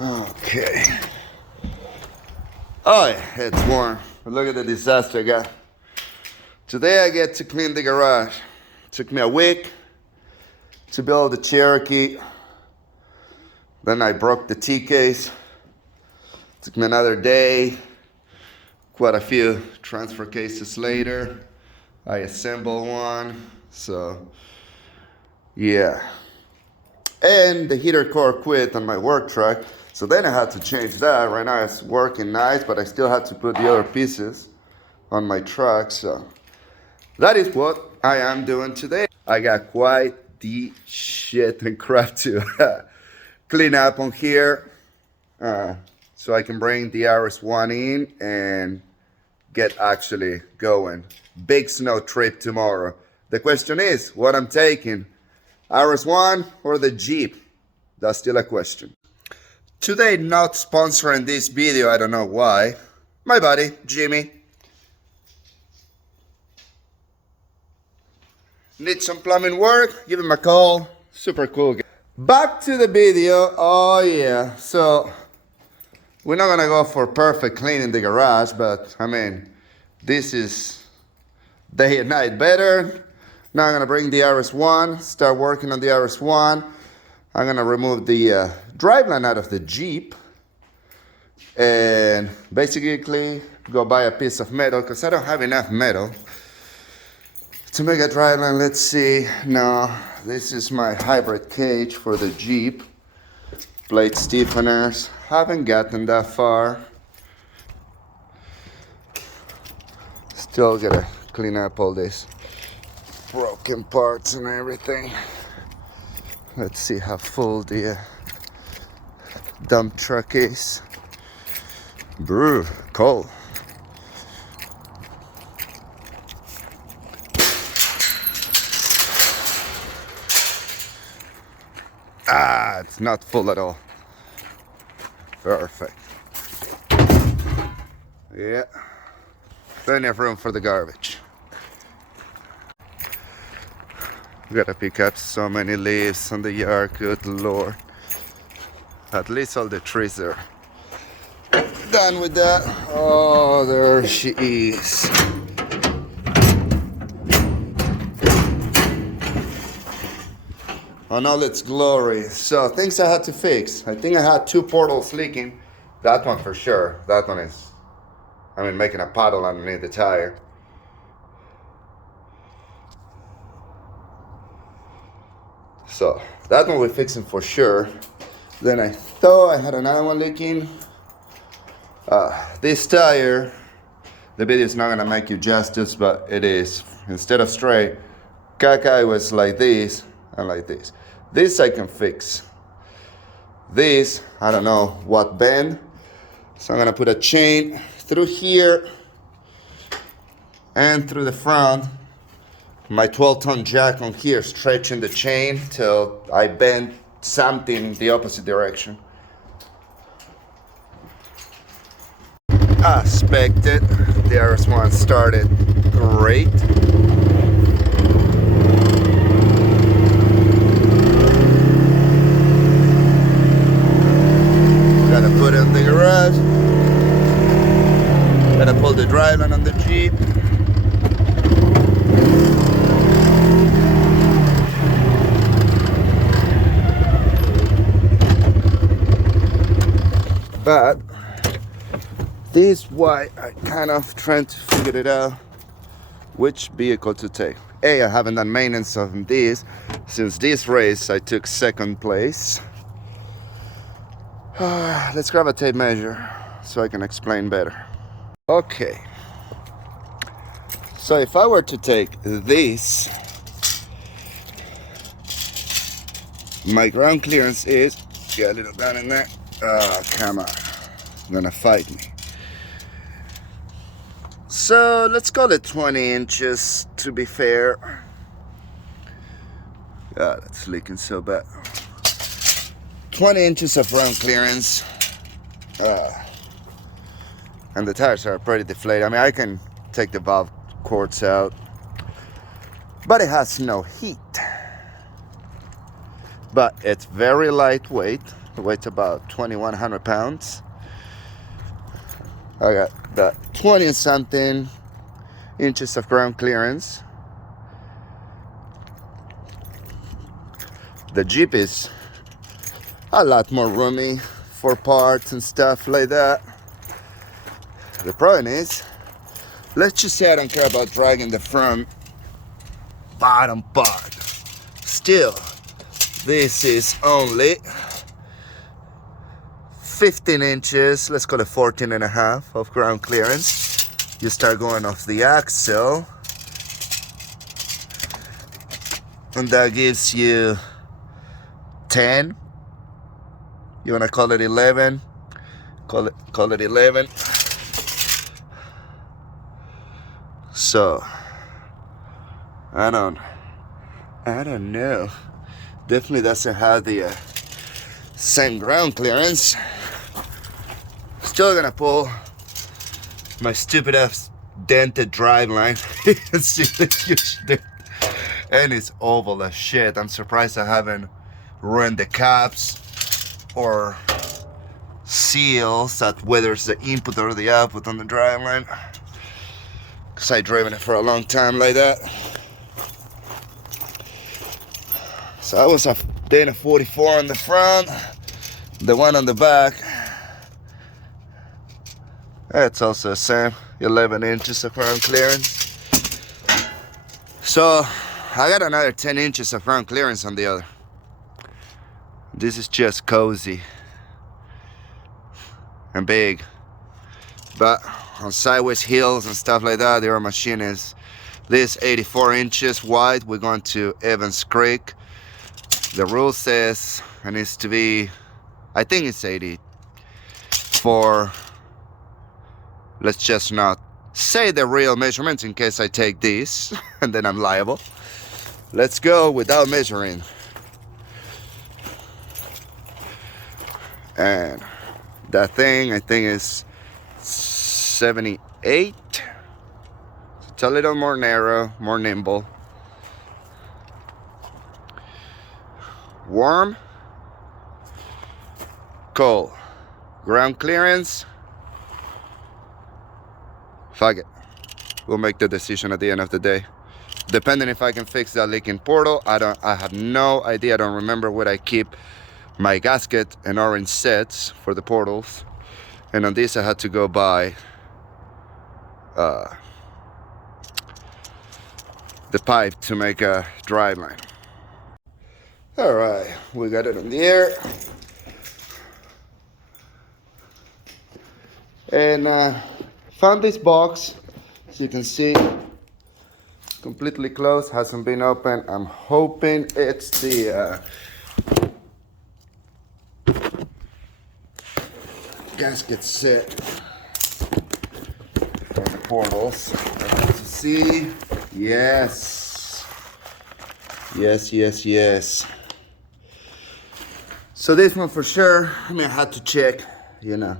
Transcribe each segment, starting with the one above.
Okay. Oh, yeah, it's warm. But look at the disaster I got. Today I get to clean the garage. It took me a week to build the Cherokee. Then I broke the T-case. Took me another day. Quite a few transfer cases later, I assembled one. So, yeah. And the heater core quit on my work truck. So then I had to change that. Right now it's working nice, but I still had to put the other pieces on my truck. So that is what I am doing today. I got quite the shit and crap to clean up on here. So I can bring the rs1 in and get actually going. Big snow trip tomorrow. The question is, what I'm taking, rs1 or the Jeep? That's still a question. Today, not sponsoring this video, I don't know why. My buddy, Jimmy. Need some plumbing work? Give him a call. Super cool guy. Back to the video. Oh yeah, so we're not gonna go for perfect cleaning the garage, but I mean, this is day and night better. Now I'm gonna bring the rs1, start working on the rs1. I'm gonna remove the driveline out of the Jeep and basically go buy a piece of metal because I don't have enough metal to make a driveline. Let's see. No, this is my hybrid cage for the Jeep. Plate stiffeners. Haven't gotten that far. Still gotta clean up all these broken parts and everything. Let's see how full the dump truck is. Brew, cold. Ah, it's not full at all. Perfect. Yeah. Plenty of room for the garbage. We gotta pick up so many leaves on the yard, good lord. At least all the trees are done with that. Oh, there she is. On all its glory. So, things I had to fix. I think I had 2 portals leaking. That one for sure. That one is, making a puddle underneath the tire. So that one we're fixing for sure. Then I thought I had another one leaking. This tire, the video is not gonna make you justice, but it is. Instead of straight, caca was like this and like this. This I can fix. This, I don't know what bend. So I'm gonna put a chain through here and through the front. My 12-ton jack on here, stretching the chain till I bend something in the opposite direction. As expected, the rs1 started great. Gotta put it in the garage. Gotta pull the driveline on the Jeep. But this is why I kind of trying to figure it out which vehicle to take. I haven't done maintenance on this. Since this race I took 2nd place. Let's grab a tape measure so I can explain better. Okay, so if I were to take this, my ground clearance is, get a little down in there. Oh, come on. Gonna fight me. So let's call it 20 inches to be fair. God, it's leaking so bad. 20 inches of ground clearance. And the tires are pretty deflated. I can take the valve cords out, but it has no heat. But it's very lightweight. It weighs about 2,100 pounds. I got the 20 something inches of ground clearance. The Jeep is a lot more roomy for parts and stuff like that. The problem is, let's just say I don't care about dragging the front bottom part. Still, this is only 15 inches, let's call it 14 and a half of ground clearance. You start going off the axle, and that gives you 10. You wanna call it 11? Call it 11. So I don't know. Definitely doesn't have the same ground clearance. Still gonna pull my stupid ass dented driveline. You can see the huge dent, and it's oval as shit. I'm surprised I haven't ruined the caps or seals that weathers the input or the output on the driveline, because I've driven it for a long time like that. So I was a Dana 44 on the front, the one on the back, that's also the same, 11 inches of ground clearance. So I got another 10 inches of ground clearance on the other. This is just cozy and big, but on sideways hills and stuff like that, the other machine is this 84 inches wide. We're going to Evans Creek. The rule says it needs to be, I think it's 84. Let's just not say the real measurements in case I take this and then I'm liable. Let's go without measuring. And that thing, I think, is 78. It's a little more narrow, more nimble. Warm, cold, ground clearance. Fuck it. We'll make the decision at the end of the day. Depending if I can fix that leaking portal. I have no idea. I don't remember where I keep my gasket and orange sets for the portals. And on this I had to go buy the pipe to make a drive line. All right, we got it in the air. And found this box, as you can see, completely closed, hasn't been opened. I'm hoping it's the gasket set for the portals. Let's see. Yes. Yes, yes, yes. So this one for sure, I mean, I had to check, you know.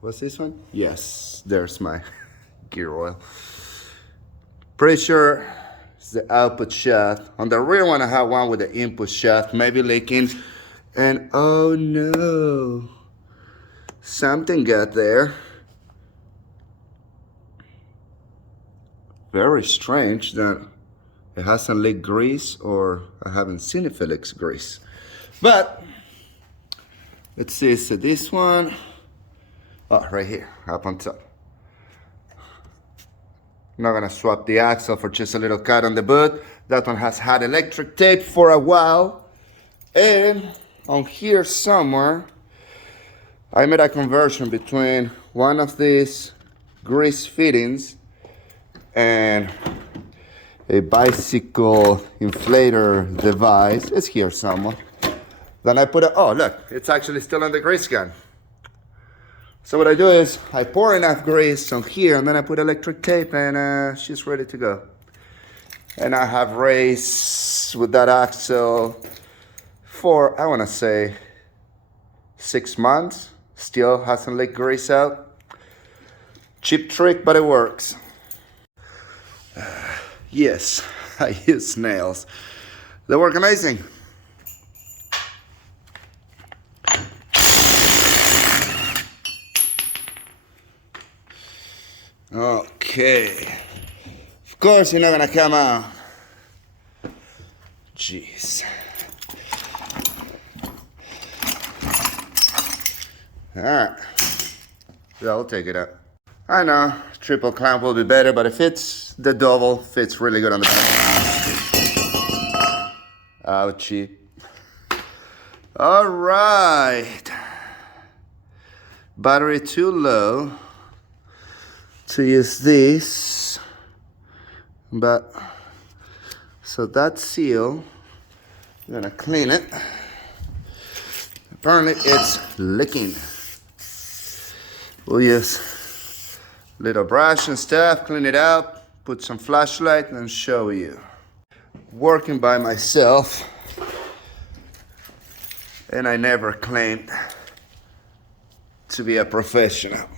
What's this one? Yes, there's my gear oil. Pretty sure it's the output shaft. On the rear one, I have one with the input shaft, maybe leaking. And oh no, something got there. Very strange that it hasn't leaked grease, or I haven't seen it leak grease. But let's see, so this one, oh, right here, up on top. I'm not gonna swap the axle for just a little cut on the boot. That one has had electric tape for a while. And on here somewhere, I made a conversion between one of these grease fittings and a bicycle inflator device. It's here somewhere. Then I put it, oh look, it's actually still in the grease gun. So what I do is I pour enough grease on here, and then I put electric tape, and she's ready to go. And I have raced with that axle for, I want to say, 6 months. Still hasn't leaked grease out. Cheap trick, but it works. Yes, I use nails. They work amazing. Okay. Of course you're not gonna come out. Jeez. Alright. Yeah, I'll take it out. I know, triple clamp will be better, but if it's the double, fits really good on the back. Ouchie. Alright. Battery too low to use this. But, so that seal, I'm gonna clean it. Apparently it's leaking. We'll use little brush and stuff, clean it up, put some flashlight and show you. Working by myself, and I never claimed to be a professional.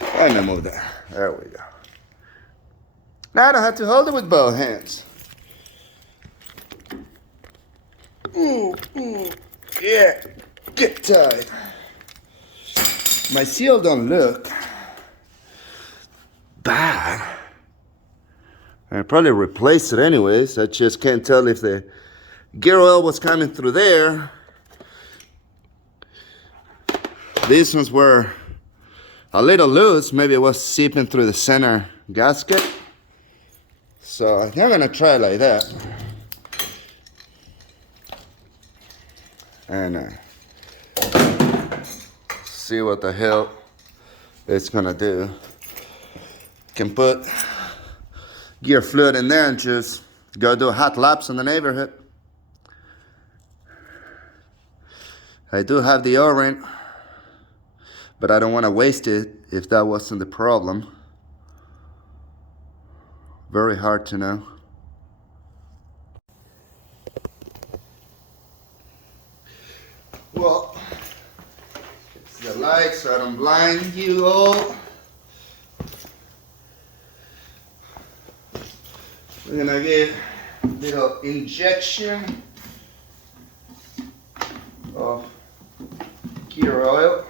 Let me move that. There we go. Now I don't have to hold it with both hands. Yeah, get tight. My seal don't look bad. I probably replaced it anyways. I just can't tell if the gear oil was coming through there. These ones were a little loose. Maybe it was seeping through the center gasket. So I think I'm gonna try like that. And see what the hell it's gonna do. Can put gear fluid in there and just go do hot laps in the neighborhood. I do have the O-ring, but I don't want to waste it if that wasn't the problem. Very hard to know. Well, it's the light so I don't blind you all. We're gonna give a little injection of gear oil.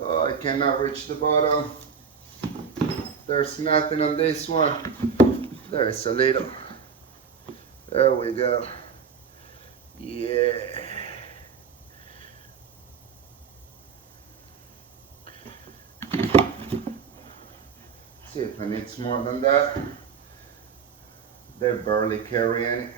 Oh, I cannot reach the bottom. There's nothing on this one. There's a little. There we go. Yeah. See if I need more than that. They're barely carrying it.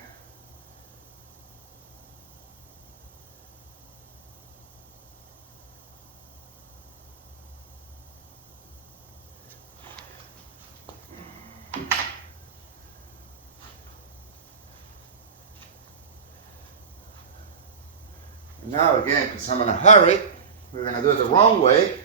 Now again, because I'm in a hurry, we're going to do it the wrong way.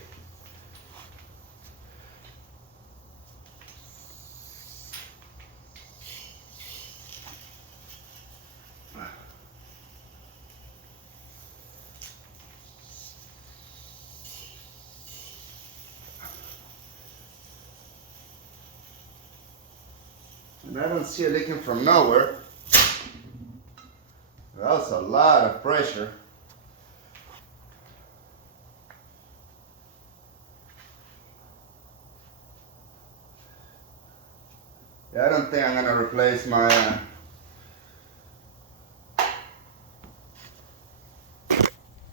And I don't see it leaking from nowhere. That's a lot of pressure. Yeah, I don't think I'm gonna replace my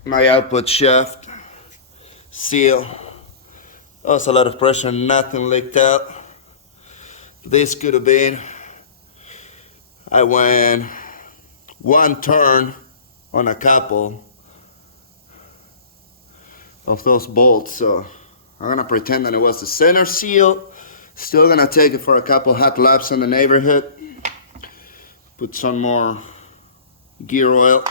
my output shaft seal. That was a lot of pressure, nothing leaked out. This could have been, I went one turn on a couple of those bolts, so I'm gonna pretend that it was the center seal. Still gonna take it for a couple hot laps in the neighborhood. Put some more gear oil.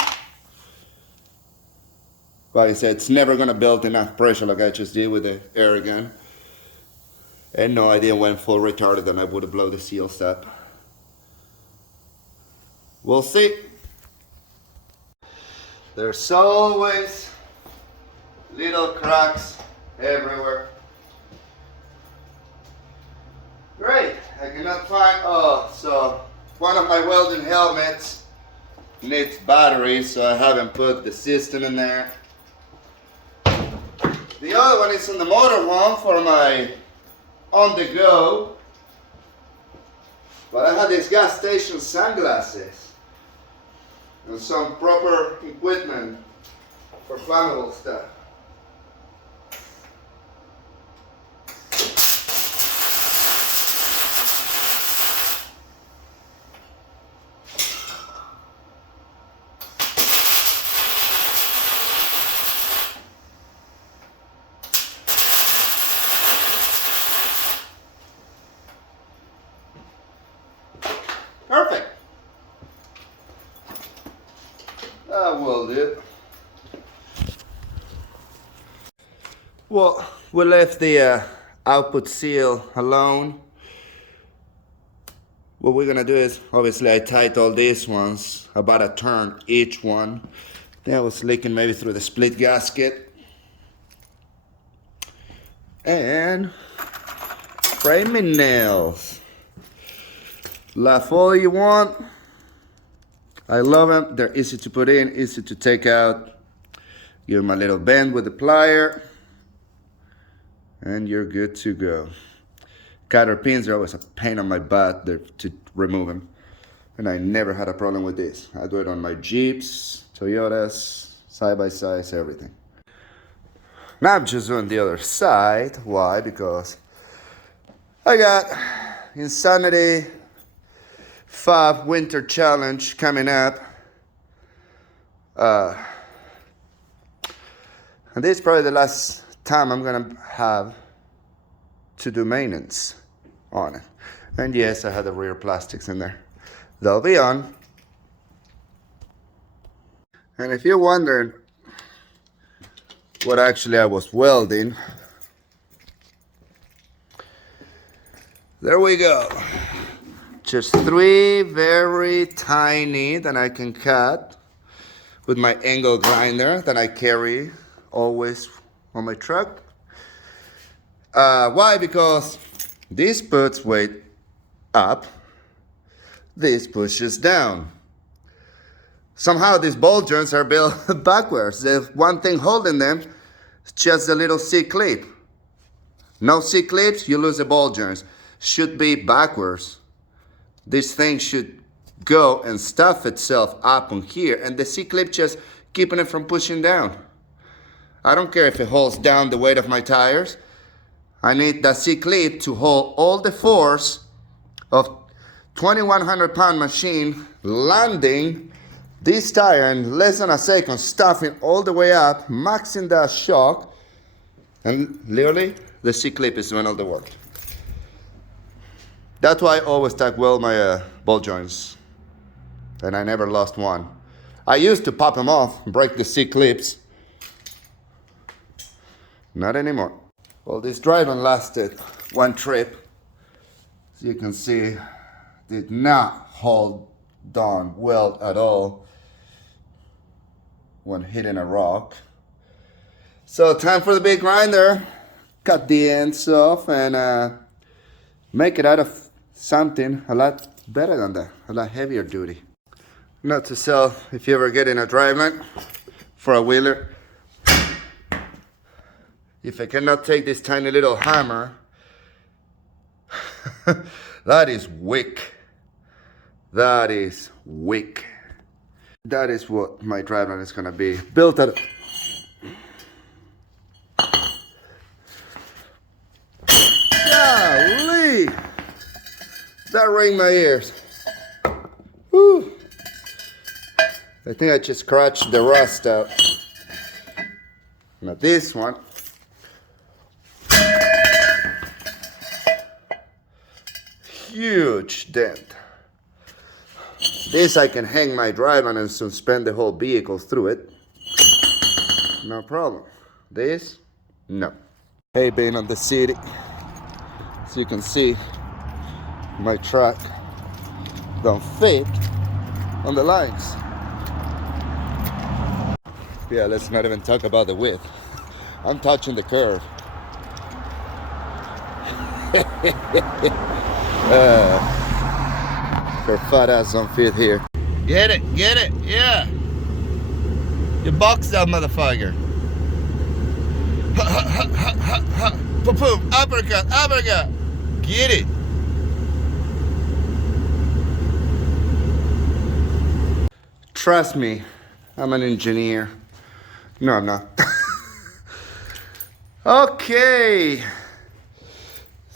Like I said, it's never gonna build enough pressure like I just did with the air gun. And no, I didn't went full retarded, then I would have blown the seals up. We'll see. There's always little cracks everywhere. Great, I cannot find, so one of my welding helmets needs batteries, so I haven't put the system in there. The other one is in the motor home for my on the go. But I had these gas station sunglasses and some proper equipment for flammable stuff. Perfect. That will do. Well, we left the output seal alone. What we're gonna do is, obviously I tied all these ones, about a turn each one. That was leaking maybe through the split gasket. And framing nails. Laugh all you want. I love them. They're easy to put in, easy to take out. Give them a little bend with the plier, and you're good to go. Cotter pins are always a pain on my butt to remove them, and I never had a problem with this. I do it on my Jeeps, Toyotas, side-by-sides, everything. Now I'm just doing the other side. Why? Because I got Insanity 5 Winter Challenge coming up. And this is probably the last time I'm gonna have to do maintenance on it. And yes, I had the rear plastics in there. They'll be on. And if you're wondering what actually I was welding, there we go. Just 3 very tiny that I can cut with my angle grinder that I carry always on my truck. Why? Because this puts weight up, this pushes down. Somehow these ball joints are built backwards. The one thing holding them is just a little C-clip. No C-clips, you lose the ball joints. Should be backwards. This thing should go and stuff itself up on here, and the C-clip just keeping it from pushing down. I don't care if it holds down the weight of my tires. I need that C-clip to hold all the force of 2,100 pound machine landing this tire in less than a second, stuffing all the way up, maxing that shock, and literally the C-clip is doing all the work. That's why I always tack weld my ball joints, and I never lost one. I used to pop them off, break the C-clips. Not anymore. Well, this driving lasted one trip. As you can see, did not hold down well at all when hitting a rock. So time for the big grinder. Cut the ends off and make it out of something a lot better than that, a lot heavier duty. Not to sell if you ever get in a driveline for a wheeler. If I cannot take this tiny little hammer, that is weak. That is weak. That is what my driveline is gonna be. Built at golly! That rang my ears. Whew. I think I just scratched the rust out. Now this one. Huge dent. This I can hang my driveline and suspend the whole vehicle through it. No problem. This, no. Hey, being on the city, as you can see, my truck don't fit on the lines. Yeah, let's not even talk about the width. I'm touching the curve. Her fat ass don't fit here. Get it, yeah. You box that motherfucker. Ha ha ha ha ha ha. Boom, uppercut. Get it. Trust me, I'm an engineer. No, I'm not. Okay.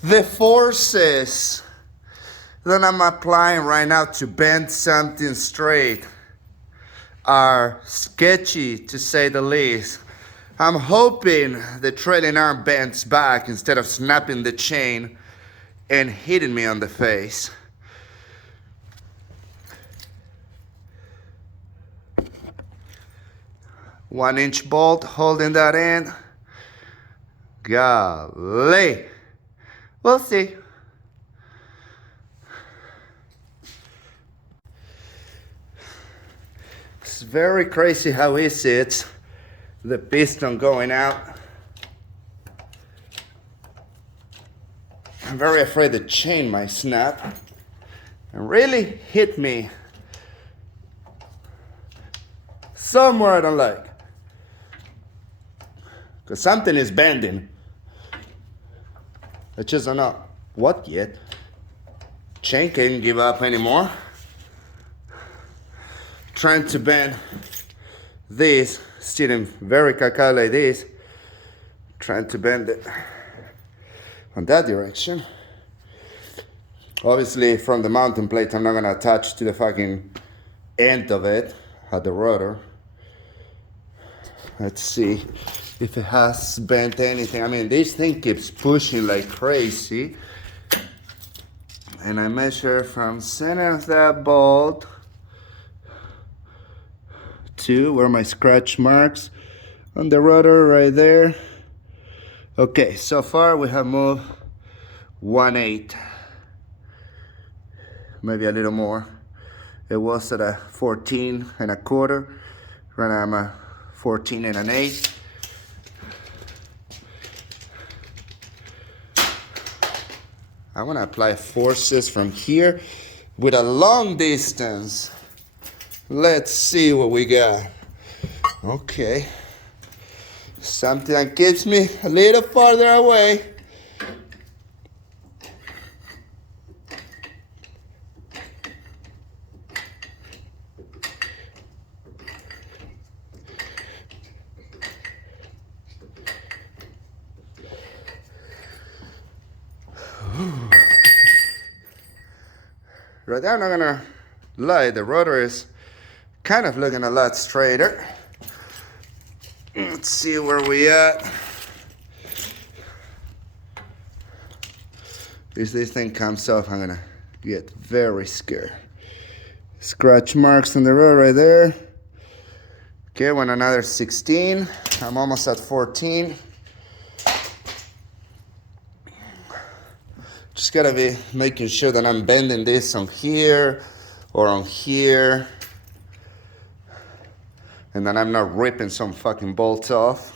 The forces that I'm applying right now to bend something straight are sketchy, to say the least. I'm hoping the trailing arm bends back instead of snapping the chain and hitting me on the face. One-inch bolt holding that in. Golly. We'll see. It's very crazy how he sits. The piston going out. I'm very afraid the chain might snap and really hit me somewhere I don't like. Because something is bending. I just don't know what yet. Chain can't give up anymore. Trying to bend this, sitting very caca like this. Trying to bend it on that direction. Obviously from the mounting plate I'm not gonna attach to the fucking end of it at the rotor. Let's see if it has bent anything. I mean, this thing keeps pushing like crazy. And I measure from center of that bolt to where my scratch marks on the rotor right there. Okay, so far we have moved 1/8, maybe a little more. It was at a 14 1/4. Right now I'm at 14 1/8. I want to apply forces from here with a long distance. Let's see what we got. Okay. Something that keeps me a little farther away. Right now, I'm not gonna lie, the rotor is kind of looking a lot straighter. Let's see where we at. If this thing comes off, I'm gonna get very scared. Scratch marks on the road right there. Okay, went another 16. I'm almost at 14. Just gotta be making sure that I'm bending this on here or on here. And then I'm not ripping some fucking bolts off.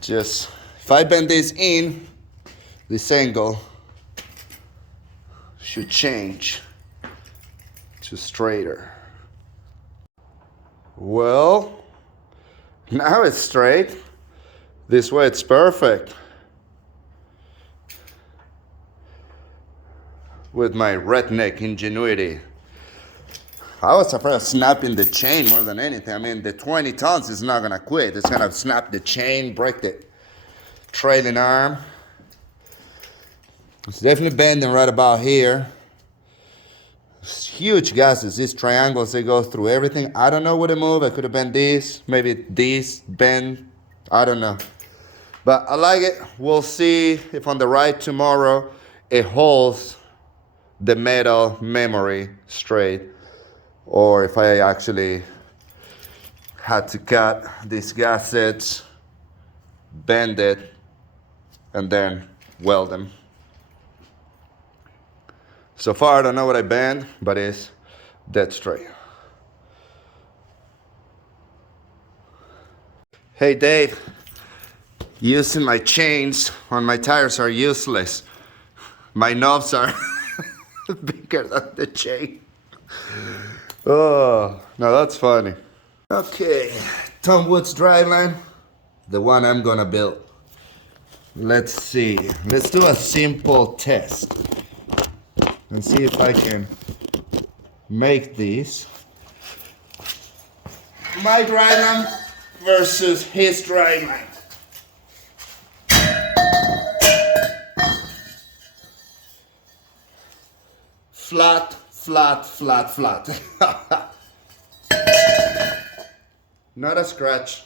Just, if I bend this in, this angle should change to straighter. Well, now it's straight. This way it's perfect. With my redneck ingenuity. I was afraid of snapping the chain more than anything. I mean, the 20 tons is not gonna quit. It's gonna snap the chain, break the trailing arm. It's definitely bending right about here. It's huge gases, these triangles, they go through everything. I don't know what to move. I could have bent this, maybe this bend, I don't know. But I like it. We'll see if on the ride tomorrow it holds the metal memory straight, or if I actually had to cut these gaskets, bend it, and then weld them. So far I don't know what I bend, but it's dead straight. Hey Dave, using my chains on my tires are useless. My knobs are bigger than the chain. Oh, now that's funny. Okay, Tom Woods driveline, the one I'm gonna build. Let's see. Let's do a simple test and see if I can make these. My dryland versus his dryland. Flat, flat, flat, flat. Not a scratch.